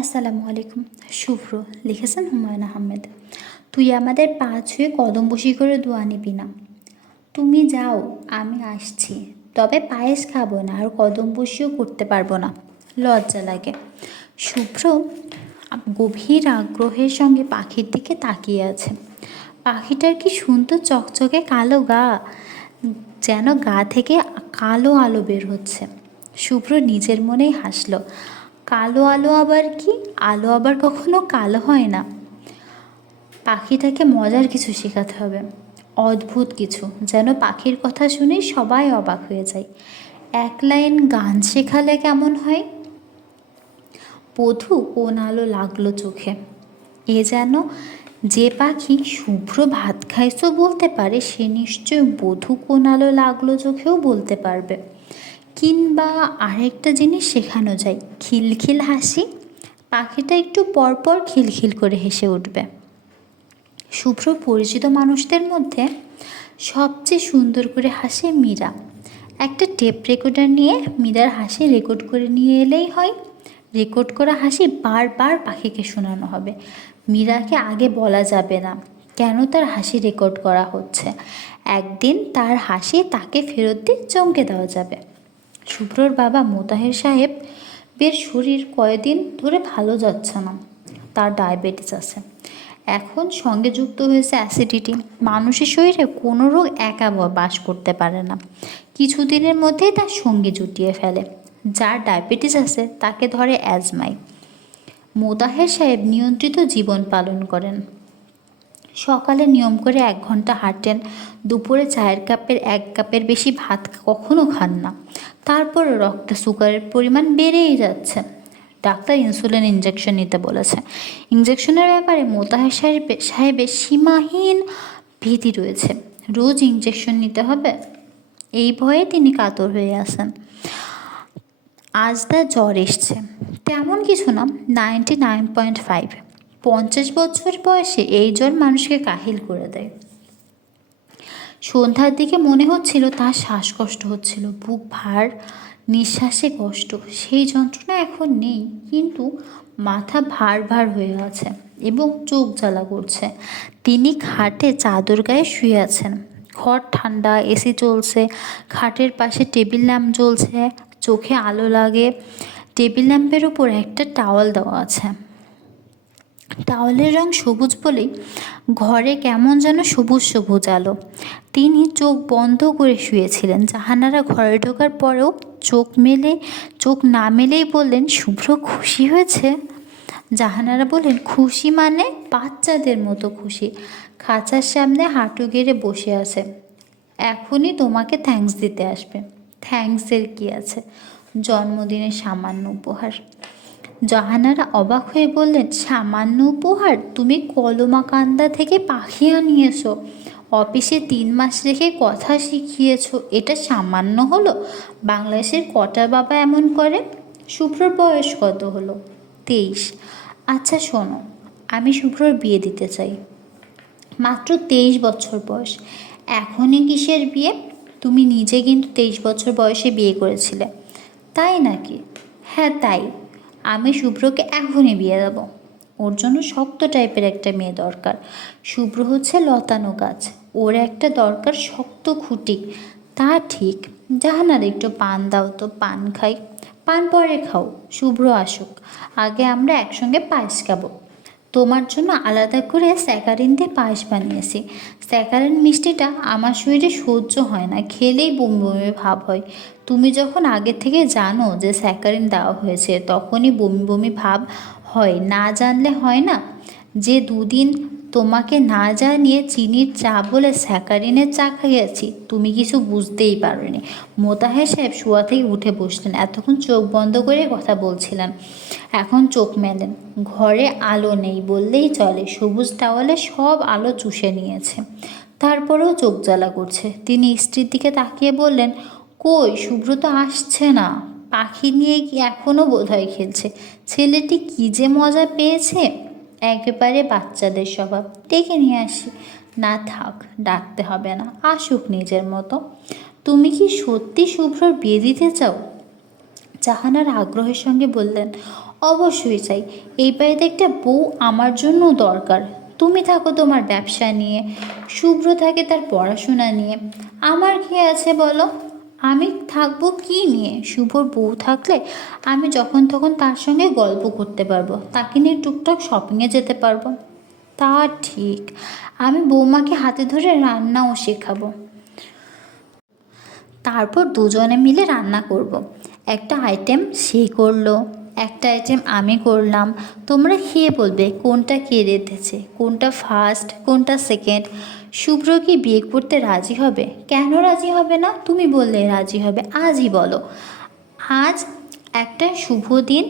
আসসালামু আলাইকুম। শুভ্র লিখেছেন হুমায়ুন আহমেদ। তুই আমাদের পা ছুঁয়ে কদম বসি করে দোয়া নিবি না। তুমি যাও, আমি আসছি। তবে পায়েস খাবো না আর কদম বসিও করতে পারবো না, লজ্জা লাগে। শুভ্র গভীর আগ্রহের সঙ্গে পাখির দিকে তাকিয়ে আছে। পাখিটার কি সুন্দর চকচকে কালো গা, যেন গা থেকে কালো আলো বের হচ্ছে। শুভ্র নিজের মনেই হাসলো। কালো আলো আবার কি? আলো আবার কখনো কালো হয় না। পাখিটাকে মজার কিছু শেখাতে হবে, অদ্ভুত কিছু, যেন পাখির কথা শুনে সবাই অবাক হয়ে যায়। এক লাইন গান শেখালে কেমন হয়? বধূ কোন আলো লাগলো চোখে, এ যেন যে পাখি শুভ্র ভাত খাইছো বলতে পারে, সে নিশ্চয় বধূ কোন আলো লাগলো চোখেও বলতে পারবে। কিংবা আরেকটা জিনিস শেখানো যায়, খিলখিল হাসি। পাখিটা একটু পরপর খিলখিল করে হেসে উঠবে। শুভ্র পরিচিত মানুষদের মধ্যে সবচেয়ে সুন্দর করে হাসে মীরা। একটা টেপ রেকর্ডার নিয়ে মীরার হাসি রেকর্ড করে নিয়ে এলেই হয়। রেকর্ড করা হাসি বারবার পাখিকে শোনানো হবে। মীরাকে আগে বলা যাবে না কেন তার হাসি রেকর্ড করা হচ্ছে। একদিন তার হাসি তাকে ফেরত দিয়ে চমকে দেওয়া যাবে। শুভ্রর বাবা মোতাহের সাহেবের শরীর কয়েকদিন ধরে ভালো যাচ্ছে না। তার ডায়াবেটিস আছে, এখন সঙ্গে যুক্ত হয়েছে অ্যাসিডিটি। মানুষের শরীরে কোনো রোগ একা বাস করতে পারে না, কিছুদিনের মধ্যেই তার সঙ্গে জুটিয়ে ফেলে। যার ডায়াবেটিস আছে তাকে ধরে অ্যাজমাই। মোতাহের সাহেব নিয়ন্ত্রিত জীবন পালন করেন। সকালে নিয়ম করে 1 ঘন্টা হাঁটেন, দুপুরে চায়ের কাপের 1 কাপের বেশি ভাত কখনো খান না। তারপর রক্তে সুগারের পরিমাণ বেড়েই যাচ্ছে। ডাক্তার ইনসুলিন ইঞ্জেকশন নিতে বলেছে। ইঞ্জেকশনের ব্যাপারে মোতাহের সাহেবের সীমাহীন ভীতি রয়েছে। রোজ ইঞ্জেকশন নিতে হবে, এই ভয়ে তিনি কাতর হয়ে আসেন। আজ তার জ্বর এসছে, তেমন কিছু না, 99.5। 50 বছর বয়সে এই জ্বর মানুষকে কাহিল করে দেয়। সন্ধ্যার দিকে মনে হচ্ছিল তার শ্বাসকষ্ট হচ্ছিল, বুক ভার, নিঃশ্বাসে কষ্ট। সেই যন্ত্রণা এখন নেই, কিন্তু মাথা ভার ভার হয়ে আছে এবং চোখ জ্বালা করছে। তিনি খাটে চাদর গায়ে শুয়ে আছেন। ঘর ঠান্ডা, এসি চলছে, খাটের পাশে টেবিল ল্যাম্প জ্বলছে, চোখে আলো লাগে। টেবিল ল্যাম্পের উপর একটা টাওয়াল দেওয়া আছে। টাওয়ালের রং সবুজ বলেই ঘরে কেমন যেন সবুজ সবুজ আলো। তিনি চোখ বন্ধ করে শুয়েছিলেন। জাহানারা ঘরে ঢোকার পরেও চোখ না মেলেই বললেন, শুভ্র খুশি হয়েছে? জাহানারা বললেন, খুশি মানে? বাচ্চাদের মতো খুশি। খাঁচার সামনে হাঁটু গেড়ে বসে আছে, এখনই তোমাকে থ্যাঙ্কস দিতে আসবে। থ্যাঙ্কসের কি আছে, জন্মদিনের সামান্য উপহার। জাহানারা অবাক হয়ে বললেন, সামান্য উপহার? তুমি কলমাকান্দা থেকে পাখি আনিয়েছো, অফিসে 3 মাস রেখে কথা শিখিয়েছ, এটা সামান্য হলো? বাংলাদেশের কটা বাবা এমন করে? শুভ্রর বয়স কত হলো? 23। আচ্ছা শোনো, আমি শুভ্রর বিয়ে দিতে চাই। মাত্র 23 বছর বয়স, এখনই কিসের বিয়ে? তুমি নিজে কিন্তু 23 বছর বয়সে বিয়ে করেছিলে। তাই নাকি? হ্যাঁ তাই। আমি শুভ্রকে এখনই বিয়ে দেবো। ওর জন্য শক্ত টাইপের একটা মেয়ে দরকার। শুভ্র হচ্ছে লতানো গাছ, ওর একটা দরকার শক্ত খুঁটি। তা ঠিক। জাহানার একটু পান দাও তো, পান খাই। পান পরে খাও, শুভ্র আসুক, আগে আমরা একসঙ্গে পায়েস খাবো। তোমার জন্য আলাদা করে স্যাকারিন দিয়ে পায়েস বানিয়েছি। স্যাকারিন মিষ্টিটা আমার শরীরে সহ্য হয় না, খেলেই বমি বমি ভাব হয়। তুমি যখন আগে থেকে জানো যে স্যাকারিন দেওয়া হয়েছে, তখনই বমি বমি ভাব হয়, না জানলে হয় না? যে 2 দিন তোমাকে না জানিয়ে চিনির চা বলে স্যাকারিনের চা খাইয়েছি, তুমি কিছু বুঝতেই পারোনি। মোতাহের সাহেব শোয়া থেকে উঠে বসলেন। এতক্ষণ চোখ বন্ধ করে কথা বলছিলেন, এখন চোখ মেলেন। ঘরে আলো নেই বললেই চলে, সবুজ টাওয়ালে সব আলো চুষে নিয়েছে। তারপরেও চোখ জ্বালা করছে। তিনি স্ত্রীর দিকে তাকিয়ে বললেন, কই শুভ্র তো আসছে না, পাখি নিয়ে কি এখনও বোধহয় খেলছে। ছেলেটি কী যে মজা পেয়েছে, একেবারে বাচ্চাদের স্বভাব। ডেকে নিয়ে আসি। না থাক, ডাকতে হবে না, আসুক নিজের মতো। তুমি কি সত্যি শুভ্রর বিয়ে দিতে চাও? জাহানার আগ্রহের সঙ্গে বললেন, অবশ্যই চাই। এই বাড়িতে একটা বউ আমার জন্য দরকার। তুমি থাকো তোমার ব্যবসা নিয়ে, শুভ্র থাকে তার পড়াশোনা নিয়ে, আমার কি আছে বলো? আমি থাকবো কি নিয়ে? শুভর বউ থাকলে আমি যখন তখন তার সঙ্গে গল্প করতে পারবো, তাকে নিয়ে টুকটাক শপিংয়ে যেতে পারবো। তা ঠিক, আমি বৌমাকে হাতে ধরে রান্নাও শেখাবো। তারপর দুজনে মিলে রান্না করব। একটা আইটেম সে করলো, একটা আইটেম আমি করলাম। তোমরা খেয়ে বলবে কোনটা কে রেঁধেছে, কোনটা ফার্স্ট, কোনটা সেকেন্ড। শুভ্র কি বিয়ে করতে রাজি হবে? কেন রাজি হবে না? তুমি বললে রাজি হবে, আজই বলো। আজ একটা শুভ দিন,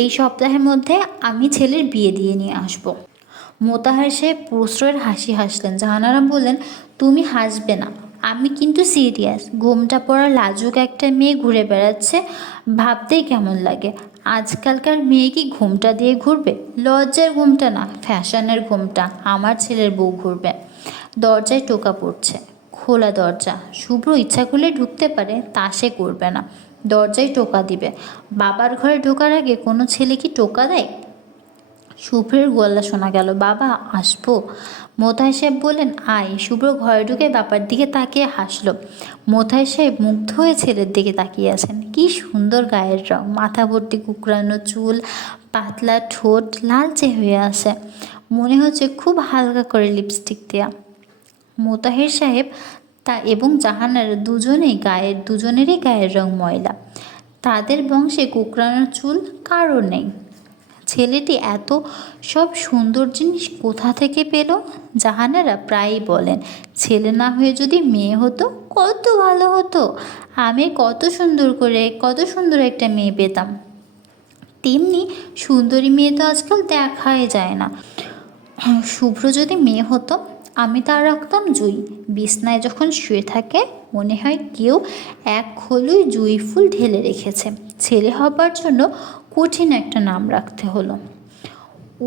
এই সপ্তাহের মধ্যে আমি ছেলের বিয়ে দিয়ে নিয়ে আসবো। মোতাহার সাহেব প্রশ্রয়ের হাসি হাসলেন। জাহানারা বললেন, তুমি হাসবে না, আমি কিন্তু সিরিয়াস। ঘোমটা পরা লাজুক একটা মেয়ে ঘুরে বেড়াচ্ছে, ভাবতেই কেমন লাগে। আজকালকার মেয়ে কি ঘোমটা দিয়ে ঘুরবে? লজ্জার ঘোমটা না, ফ্যাশনের ঘোমটা। আমার ছেলের বউ ঘুরবে। দরজায় টোকা পড়ছে, খোলা দরজা। শুভ্র ইচ্ছা করলে ঢুকতে পারে, তা সে করবে না। দরজায় টোকা দিবে। বাবার ঘরে ঢোকার আগে কোনো ছেলে কি টোকা দেয়? শুভ্রের গলা শোনা গেল, বাবা আসবো? মোতায় সাহেব বললেন, আয়। শুভ্র ঘরে ঢুকে বাবার দিকে তাকিয়ে হাসলো। মোতায় সাহেব মুগ্ধ হয়ে ছেলের দিকে তাকিয়ে আছেন। কি সুন্দর গায়ের রং, মাথা ভর্তি কুকড়ানো চুল, পাতলা ঠোঁট লালচে হয়ে আছে, মনে হচ্ছে খুব হালকা করে লিপস্টিক দেয়া। মোতাহের সাহেব তা এবং জাহানার দুজনেরই গায়ের রং ময়লা। তাদের বংশে কুকড়ানো চুল কারো নেই। ছেলেটি এত সব সুন্দর জিনিস কোথা থেকে পেল? জাহানারা প্রায়ই বলেন, ছেলে না হয়ে যদি মেয়ে হতো কত ভালো হতো। আমি কত সুন্দর একটা মেয়ে পেতাম। তেমনি সুন্দরী মেয়ে তো আজকাল দেখাই যায় না। শুভ্র যদি মেয়ে হতো, আমি তার রাখতাম জুই। বিছনায় যখন শুয়ে থাকে মনে হয় কেউ এক খোলই জুই ফুল ঢেলে রেখেছে। ছেলে হবার জন্য কঠিন একটা নাম রাখতে হলো,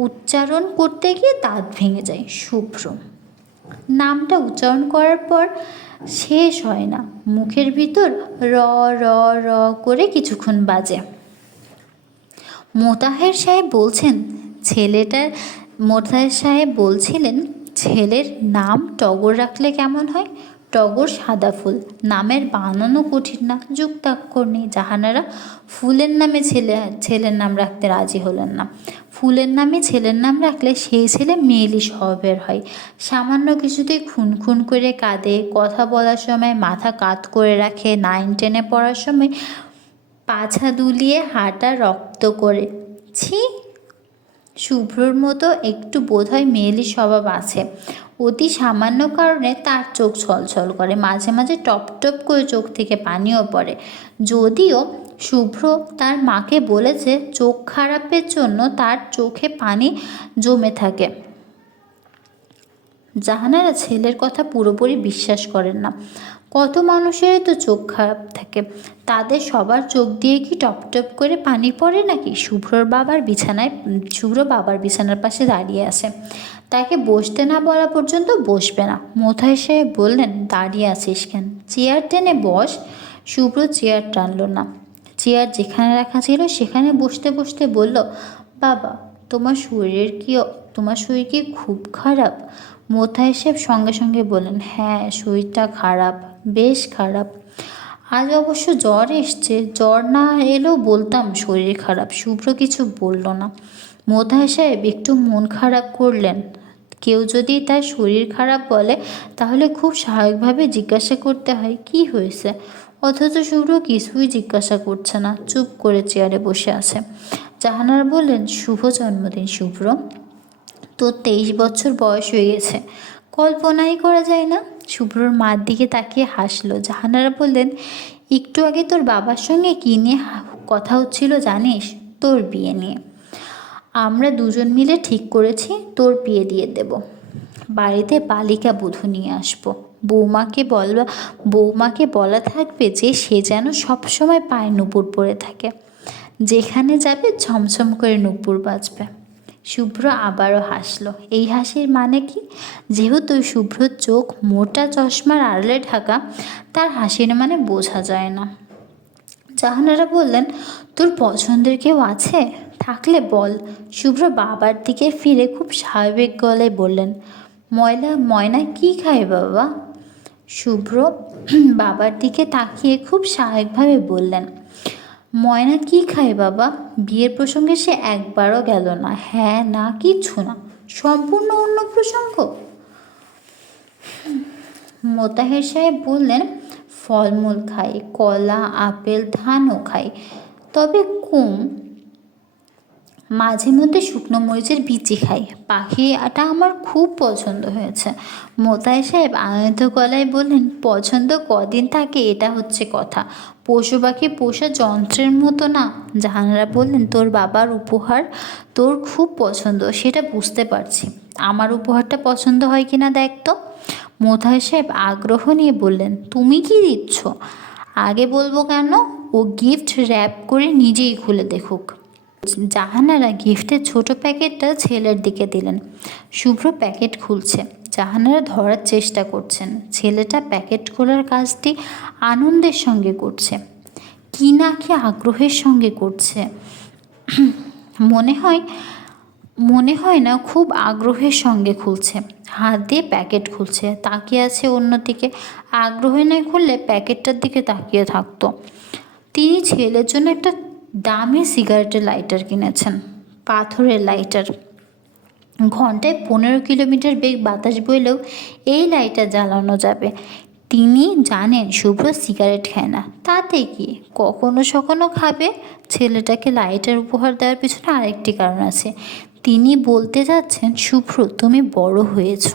উচ্চারণ করতে গিয়ে দাঁত ভেঙে যায়। শুভ্র নামটা উচ্চারণ করার পর শেষ হয় না, মুখের ভিতর র র র করে কিছুক্ষণ বাজে। মোতাহের সাহেব বলছেন ছেলেটার মোতাহের সাহেব বলছিলেন, ছেলের নাম টগর রাখলে কেমন হয়? টগর সাদা ফুল, নামের বানানো কঠিন না, যুক্তাক্ষর নেই। জাহানারা ফুলের নামে ছেলের নাম রাখতে রাজি হলেন না। ফুলের নামে ছেলের নাম রাখলে সেই ছেলে মেয়েলি স্বভাবের হয়। সামান্য কিছুতেই খুন খুন করে কাঁদে, কথা বলার সময় মাথা কাত করে রাখে, 9-10-এ পড়ার সময় পাছা দুলিয়ে হাঁটা রক্ত করে। ছি! শুভ্রর মতো একটু বোধহয় মেয়েলি স্বভাব আছে। অতি সামান্য কারণে তার চোখ ছলছল করে, মাঝে মাঝে টপ টপ করে চোখ থেকে পানিও পড়ে। যদিও শুভ্র তার মাকে বলেছে চোখ খারাপের জন্য তার চোখে পানি জমে থাকে। জাহানারা ছেলের কথা পুরোপুরি বিশ্বাস করেন না। কত মানুষেরই তো চোখ খারাপ থাকে, তাদের সবার চোখ দিয়ে কি টপ টপ করে পানি পড়ে নাকি? শুভ্র বাবার বিছানার পাশে দাঁড়িয়ে আছে, তাকে বসতে না বলা পর্যন্ত বসবে না। মোতাহের সাহেব বললেন, দাঁড়িয়ে আছিস কেন, চেয়ার টেনে বস। শুভ্র চেয়ার টানল না, চেয়ার যেখানে রাখা ছিল সেখানে বসতে বসতে বলল, বাবা তোমার শরীর কি খুব খারাপ? মোতাহের সাহেব সঙ্গে সঙ্গে বললেন, হ্যাঁ শরীরটা খারাপ, বেশ খারাপ। আজ অবশ্য জ্বর এসছে, জ্বর না এলেও বলতাম শরীর খারাপ। শুভ্র কিছু বলল না। মোতাহের সাহেব একটু মন খারাপ করলেন। কেউ যদি তার শরীর খারাপ বলে তাহলে খুব স্বাভাবিকভাবে জিজ্ঞাসা করতে হয় কি হয়েছে, অথচ শুভ্র কিছুই জিজ্ঞাসা করছে না, চুপ করে চেয়ারে বসে আছে। জাহানারা বললেন, শুভ জন্মদিন শুভ্র, তোর 23 বছর বয়স হয়ে গেছে, কল্পনাই করা যায় না। শুভ্রর মার দিকে তাকিয়ে হাসলো। জাহানারা বললেন, একটু আগে তোর বাবার সঙ্গে কী নিয়ে কথা হচ্ছিল জানিস? তোর বিয়ে নিয়ে। আমরা দুজন মিলে ঠিক করেছি তোর বিয়ে দিয়ে দেব। বাড়িতে বালিকা বধূ নিয়ে আসবো। বৌমাকে বলা থাকবে যে সে যেন সবসময় পায়ে নুপুর পরে থাকে, যেখানে যাবে ঝমঝম করে নুপুর বাজবে। শুভ্র আবারও হাসলো। এই হাসির মানে কি? যেহেতু শুভ্রর চোখ মোটা চশমার আড়ালে ঢাকা, তার হাসির মানে বোঝা যায় না। জাহানারা বললেন, তোর পছন্দের কেউ আছে? থাকলে বল। শুভ্র বাবার দিকে ফিরে খুব স্বাভাবিক গলায় বললেন, ময়না কি খায় বাবা? শুভ্র বাবার দিকে তাকিয়ে খুব স্বাভাবিকভাবে বললেন, ময়না কি খায় বাবা? বিয়ের প্রসঙ্গে সে একবারও গেল না, হ্যাঁ না কিচ্ছু না, সম্পূর্ণ অন্য প্রসঙ্গ। মোতাহের সাহেব বললেন, ফলমূল খাই, কলা, আপেল, ধানও খাই, তবে কম। মাঝে মধ্যে শুকনো মরিচের বিচি খাই। পাখিটা আমার খুব পছন্দ হয়েছে। মোতায়ের সাহেব আনন্দিত গলায় বললেন, পছন্দ কদিন থাকে এটা হচ্ছে কথা, পশু পাখি পোষা যন্ত্রের মতো না। জাহানারা বললেন, তোর বাবার উপহার তোর খুব পছন্দ, সেটা বুঝতে পারছি। আমার উপহারটা পছন্দ হয় কিনা দেখ তো। মোতায়ের সাহেব আগ্রহ নিয়ে বললেন, তুমি কি দিচ্ছ? আগে বলবো কেন, ও গিফট র্যাপ করে নিজেই খুলে দেখুক। জাহানারা গিফটের ছোট প্যাকেটটা ছেলের দিকে দিলেন। শুভ্র প্যাকেট খুলছে, জাহানারা ধরার চেষ্টা করছেন। ছেলেটা প্যাকেট খোলার কাজটি আনন্দের সঙ্গে করছে, কি না কি আগ্রহের সঙ্গে করছে। মনে হয় মনে হয় না খুব আগ্রহের সঙ্গে খুলছে। হাত দিয়ে প্যাকেট খুলছে, তাকিয়ে আছে অন্যদিকে। আগ্রহে নয় খুললে প্যাকেটটার দিকে তাকিয়ে থাকতো। তিনি ছেলের জন্য একটা দামি সিগারেটের লাইটার কিনেছেন, পাথরের লাইটার। ঘন্টায় 15 কিলোমিটার বেগ বাতাস বইলেও এই লাইটার জ্বালানো যাবে। তিনি জানেন শুভ্র সিগারেট খায় না, তাতে কি, কখনো সখনো খাবে। ছেলেটাকে লাইটার উপহার দেওয়ার পিছনে আরেকটি কারণ আছে। তিনি বলতে যাচ্ছেন, শুভ্র তুমি বড় হয়েছ।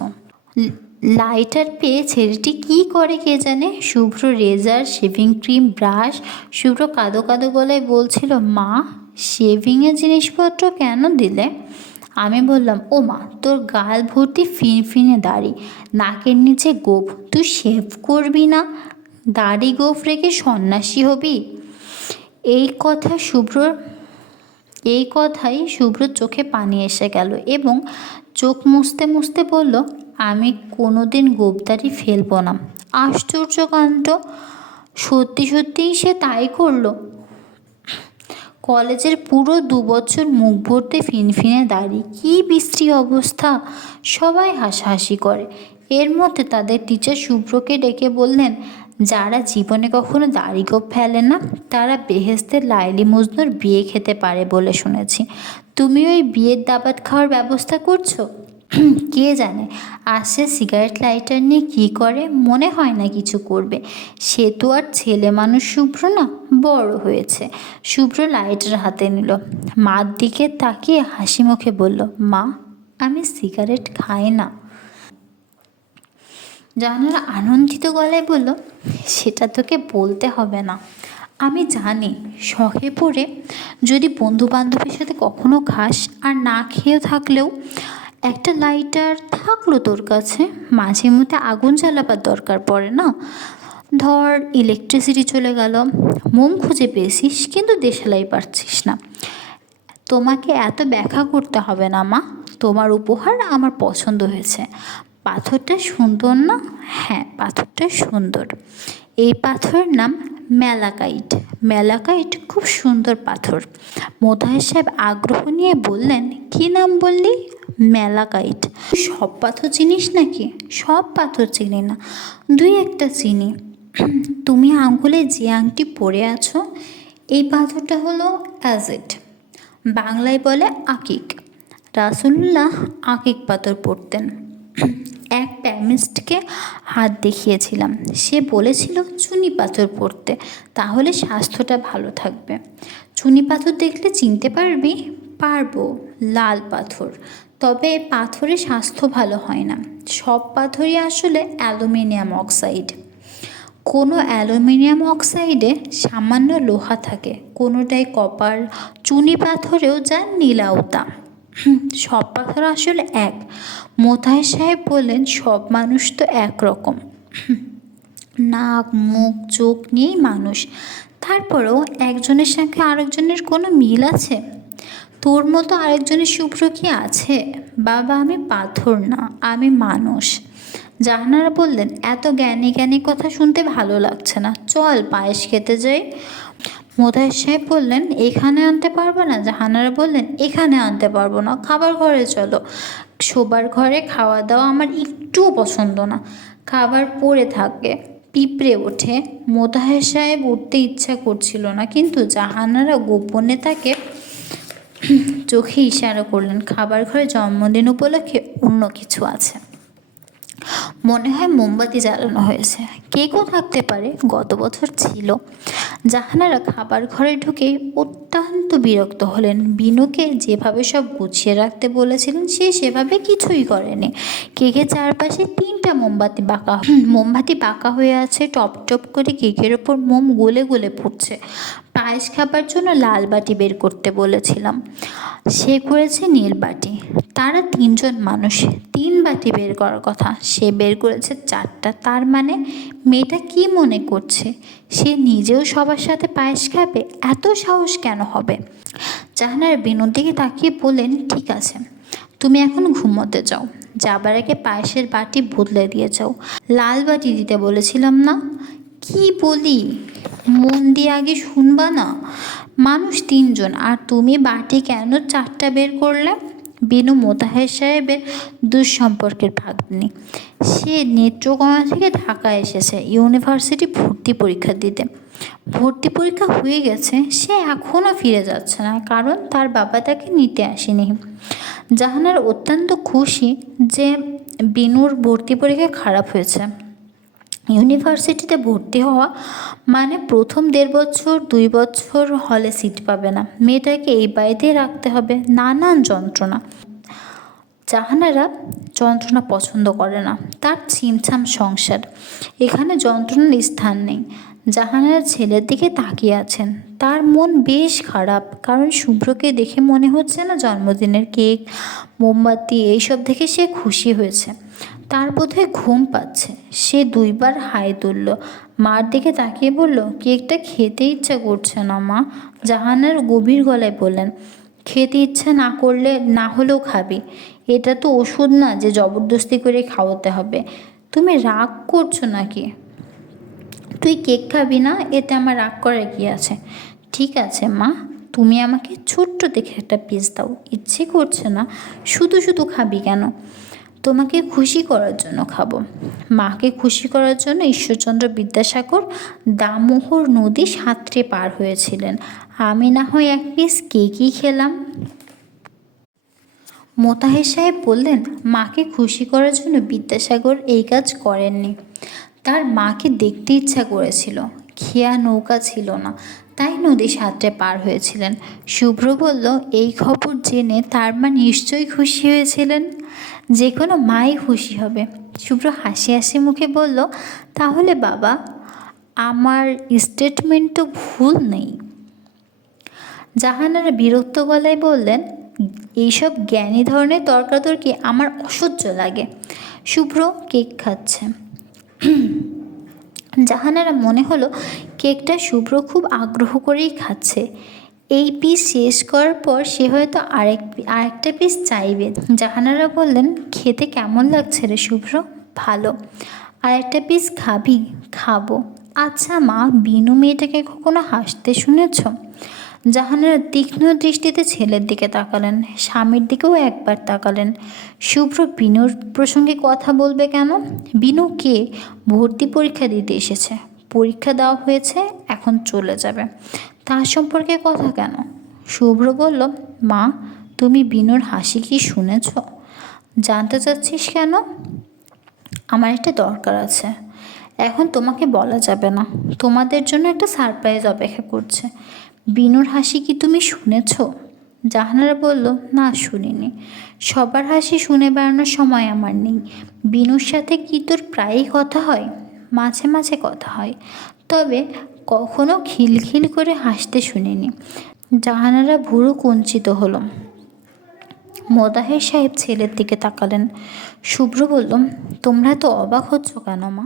লাইটার পেয়ে ছেলেটি কি করে কে জানে। শুভ্র রেজার, শেভিং ক্রিম, ব্রাশ। শুভ্র কাঁদো কাঁদো গলায় বলছিল, মা শেভিংয়ের জিনিসপত্র কেন দিলে? আমি বললাম, ও মা, তোর গাল ভর্তি ফিনফিনে দাড়ি, নাকের নিচে গোঁফ, তুই শেভ করবি না? দাড়ি গোঁফ রেখে সন্ন্যাসী হবি? এই কথা শুভ্রর এই কথাই শুভ্রর চোখে পানি এসে গেল এবং চোখ মুছতে মুছতে বলল, আমি কোনোদিন গোঁফদাড়ি ফেলবো না। আশ্চর্য কাণ্ড, সত্যি সত্যিই সে তাই করলো। কলেজের পুরো 2 বছর মুখ ভরতে ফিনফিনে দাড়ি, কী বিশ্রী অবস্থা। সবাই হাসাহাসি করে। এর মধ্যে তাদের টিচার শুভ্রকে ডেকে বললেন, যারা জীবনে কখনো দাড়ি গোঁফ ফেলে না তারা বেহেশতের লাইলি মজনুর বিয়ে খেতে পারে বলে শুনেছি। তুমি ওই বিয়ের দাবাত খাওয়ার ব্যবস্থা করছো? কে জানে আসছে সিগারেট লাইটার নিয়ে কী করে, মনে হয় না কিছু করবে। সে তো আর ছেলে মানুষ শুভ্র না, বড় হয়েছে। শুভ্র লাইটার হাতে নিল, মার দিকে তাকিয়ে হাসি মুখে বলল, মা আমি সিগারেট খাই না। জাহানারা আনন্দিত গলায় বলল, সেটা তোকে বলতে হবে না, আমি জানি। শখে পড়ে যদি বন্ধু বান্ধবের সাথে কখনো খাস, আর না খেয়ে থাকলেও একটা লাইটার থাকলো তোর কাছে, মাঝে মধ্যে আগুন জ্বালাবার দরকার পড়ে না। ধর ইলেকট্রিসিটি চলে গেল, মোম খুঁজে পেয়েছিস কিন্তু দেশালাই পারছিস না। তোমাকে এত ব্যাখ্যা করতে হবে না মা, তোমার উপহার আমার পছন্দ হয়েছে। পাথরটা সুন্দর না? হ্যাঁ, পাথরটা সুন্দর। এই পাথরের নাম ম্যালাকাইট। ম্যালাকাইট খুব সুন্দর পাথর। মোতাহের সাহেব আগ্রহ নিয়ে বললেন, কী নাম বললি? ম্যালাকাইট। সব পাথর চিনিস নাকি? সব পাথর চিনি না, 2-1টা চিনি। তুমি আঙ্গুলে যে আংটি পরে আছো, এই পাথরটা হলো অ্যাজেট, বাংলায় বলে আকিক। রাসূলুল্লাহ আকিক পাথর পরতেন। এক প্যামিস্টকে হাত দেখিয়েছিলাম, সে বলেছিল চুনি পাথর পরতে, তাহলে স্বাস্থ্যটা ভালো থাকবে। চুনি পাথর দেখলে চিনতে পারবি? পারবো, লাল পাথর। তবে পাথরে স্বাস্থ্য ভালো হয় না, সব পাথরই আসলে অ্যালুমিনিয়াম অক্সাইড। কোনো অ্যালুমিনিয়াম অক্সাইডে সামান্য লোহা থাকে, কোনোটাই কপার। চুনি পাথরেও যা নীলাওতা। সব পাথর আসলে এক। মোতাহের সাহেব বললেন, সব মানুষ তো একরকম, নাক মুখ চোখ নিয়েই মানুষ। তারপরেও একজনের সঙ্গে আরেকজনের কোনো মিল আছে? তোর মতো আরেকজনের শুভ্র কি আছে? বাবা আমি পাথর না, আমি মানুষ। জাহানারা বললেন, এত জ্ঞানী জ্ঞানী কথা শুনতে ভালো লাগছে না, চল পায়েস খেতে যাই। মোতায়ের সাহেব বললেন, এখানে আনতে পারবো না? জাহানারা বললেন, এখানে আনতে পারবো না, খাবার ঘরে চলো। শোবার ঘরে খাওয়া দাওয়া আমার একটুও পছন্দ না, খাবার পড়ে থাকে, পিঁপড়ে ওঠে। মোতাহের সাহেব উঠতে ইচ্ছা করছিল না, কিন্তু জাহানারা গোপনে তাকে চোখে ইশারা করলেন, খাবার ঘরে জন্মদিন উপলক্ষে অন্য কিছু আছে। মনে হয় মোমবাতি জ্বালানো হয়েছে, কেকও থাকতে পারে, গত বছর ছিল। জাহানারা খাবার ঘরে ঢুকে অত্যন্ত বিরক্ত হলেন। বিনুকে যেভাবে সব গুছিয়ে রাখতে বলেছিলেন সে সেভাবে কিছুই করেনি। কেকের চারপাশে 3টা মোমবাতি বাঁকা হয়ে আছে, টপ টপ করে কেকের ওপর মোম গলে গলে পড়ছে। পায়েস খাবার জন্য লাল বাটি বের করতে বলেছিলাম, সে করেছে নীল বাটি। তারা 3জন মানুষ, 3 বাটি বের করার কথা, সে বের করেছে 4টা। তার মানে মেয়েটা কি মনে করছে, সে নিজেও সবার সাথে পায়েস খাবে? এত সাহস কেন হবে? জাহানারা বিনুর দিকে তাকিয়ে বললেন, ঠিক আছে, তুমি এখন ঘুমোতে যাও, যাবার আগে পায়েসের বাটি বদলে দিয়ে যাও। লাল বাটি দিতে বলেছিলাম না? কি বলি, মন দিয়ে আগে শুনবা না? মানুষ 3জন, আর তুমি বাটি কেন 4টা বের করলে? বিনু মোতাহের সাহেবের দুঃসম্পর্কের ভাগ্নি। সে নেত্রকোনা থেকে ঢাকা এসেছে ইউনিভার্সিটি ভর্তি পরীক্ষা দিতে। ভর্তি পরীক্ষা হয়ে গেছে, সে এখনও ফিরে যাচ্ছে না, কারণ তার বাবা তাকে নিতে আসেনি। জাহানার অত্যন্ত খুশি যে বিনুর ভর্তি পরীক্ষা খারাপ হয়েছে। ইউনিভার্সিটিতে ভর্তি হওয়া মানে প্রথম 1.5 বছর 2 বছর হলে সিট পাবে না, মেয়েটাকে এই বাড়িতেই রাখতে হবে, নানান যন্ত্রণা। জাহানারা যন্ত্রণা পছন্দ করে না, তার ছিমছাম সংসার, এখানে যন্ত্রণার স্থান নেই। জাহানারা ছেলের দিকে তাকিয়ে আছেন, তার মন বেশ খারাপ, কারণ শুভ্রকে দেখে মনে হচ্ছে না জন্মদিনের কেক, মোমবাতি এইসব দেখে সে খুশি হয়েছে। তার বোধহয় ঘুম পাচ্ছে, সে 2বার হাই তুলল, মার দিকে তাকিয়ে বলল, কেকটা খেতে ইচ্ছা করছে না মা। জাহানার গভীর গলায় বললেন, খেতে ইচ্ছা না করলে না হলেও খাবি, এটা তো ওষুধ না যে জবরদস্তি করে খাওয়াতে হবে। তুমি রাগ করছো নাকি? তুই কেক খাবি না, এতে আমার রাগ করার কি আছে? ঠিক আছে মা, তুমি আমাকে ছোট্ট দেখে একটা পিস দাও, ইচ্ছে করছে না। শুধু শুধু খাবি কেন? তোমাকে খুশি করার জন্য খাবো। মাকে খুশি করার জন্য ঈশ্বরচন্দ্র বিদ্যাসাগর দামোহর নদী সাঁতরে পার হয়েছিলেন, আমি না হয় এক পিস কেকই খেলাম। মোতাহের সাহেব বললেন, মাকে খুশি করার জন্য বিদ্যাসাগর এই কাজ করেননি, তার মাকে দেখতে ইচ্ছা করেছিল, খেয়া নৌকা ছিল না, তাই নদী সাঁতরে পার হয়েছিলেন। শুভ্র বলল, এই খবর জেনে তার মা নিশ্চয়ই খুশি হয়েছিলেন, যে কোনো মাই খুশি হবে। শুভ্র হাসি হাসি মুখে বলল, তাহলে বাবা, আমার স্টেটমেন্ট তো ভুল নেই? জাহানারা বিরক্ত গলায় বললেন, এইসব জ্ঞানী ধরনের তর্কাতর্কি আমার অসহ্য লাগে। শুভ্র কেক খাচ্ছে। জাহানারা মনে হলো কেকটা শুভ্র খুব আগ্রহ করেই খাচ্ছে। এই পিস শেষ করার পর সে হয়তো আরেকটা পিস চাইবে। জাহানারা বললেন, খেতে কেমন লাগছে রে শুভ্র? ভালো। আরেকটা পিস খাবি? খাবো। আচ্ছা মা, বিনু মেয়েটাকে কখনো হাসতে শুনেছ? জাহানারা তীক্ষ্ণ দৃষ্টিতে ছেলের দিকে তাকালেন, স্বামীর দিকেও একবার তাকালেন। শুভ্র বিনুর প্রসঙ্গে কথা বলবে কেন? বিনু কে? ভর্তি পরীক্ষা দিতে এসেছে, পরীক্ষা দেওয়া হয়েছে, এখন চলে যাবে, তার সম্পর্কে কথা কেন? শুভ্র বলল, মা, তুমি বিনুর হাসি কি শুনেছ? জানতে চাচ্ছিস কেন? আমার একটা দরকার আছে, এখন তোমাকে বলা যাবে না, তোমাদের জন্য একটা সারপ্রাইজ অপেক্ষা করছে। বিনুর হাসি কি তুমি শুনেছ? জাহানারা বলল, না শুনিনি, সবার হাসি শুনে বেড়ানোর সময় আমার নেই। বিনুর সাথে কি তোর প্রায়ই কথা হয়? মাঝে মাঝে কথা হয়, তবে কখনো খিলখিল করে হাসতে শুনিনি। জাহানারা ভুরু কুঞ্চিত হলো। মোতাহের সাহেব ছেলের দিকে তাকালেন। শুভ্র বলল, তোমরা তো অবাক হচ্ছ কেন মা?